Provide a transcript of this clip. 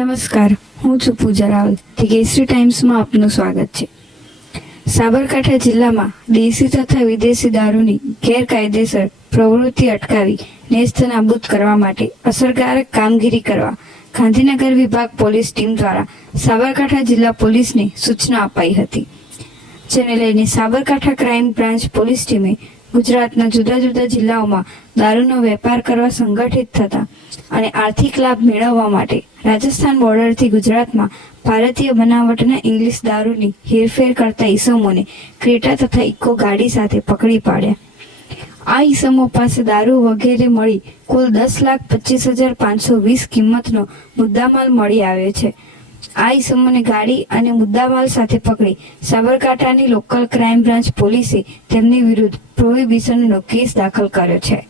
નમસ્કાર, હું છું પૂજા રાવલ. કેસરી ટાઈમ્સમાં આપનું સ્વાગત છે. સાબરકાંઠા જિલ્લામાં દેશી તથા વિદેશી દારૂની ગેરકાયદેસર પ્રવૃત્તિ અટકાવી નેસ્તનાબૂદ કરવા માટે અસરકારક કામગીરી કરવા ગાંધીનગર વિભાગ પોલીસ ટીમ દ્વારા સાબરકાંઠા જિલ્લા પોલીસને સૂચના અપાઈ હતી. જેને લઈને સાબરકાંઠા ક્રાઇમ બ્રાન્ચ પોલીસ ટીમે ગુજરાતના જુદા જુદા જિલ્લાઓમાં દારૂનો વેપાર કરવા સંગઠિત થતા અને આર્થિક લાભ મેળવવા માટે રાજસ્થાન બોર્ડરથી ગુજરાતમાં ભારતીય બનાવટના ઇંગ્લિશ દારૂની હેરફેર કરતા ઈસમોને ક્રેટા તથા ઇકો ગાડી સાથે પકડી પાડ્યા. આ ઈસમો પાસે દારૂ વગેરે મળી કુલ 10,25,520 કિંમતનો મુદ્દામાલ મળી આવ્યો છે. આ ઈસમોને ગાડી અને મુદ્દામાલ સાથે પકડી સાબરકાંઠાની લોકલ ક્રાઇમ બ્રાન્ચ પોલીસે તેમની વિરુદ્ધ પ્રોહિબિશનનો કેસ દાખલ કર્યો છે.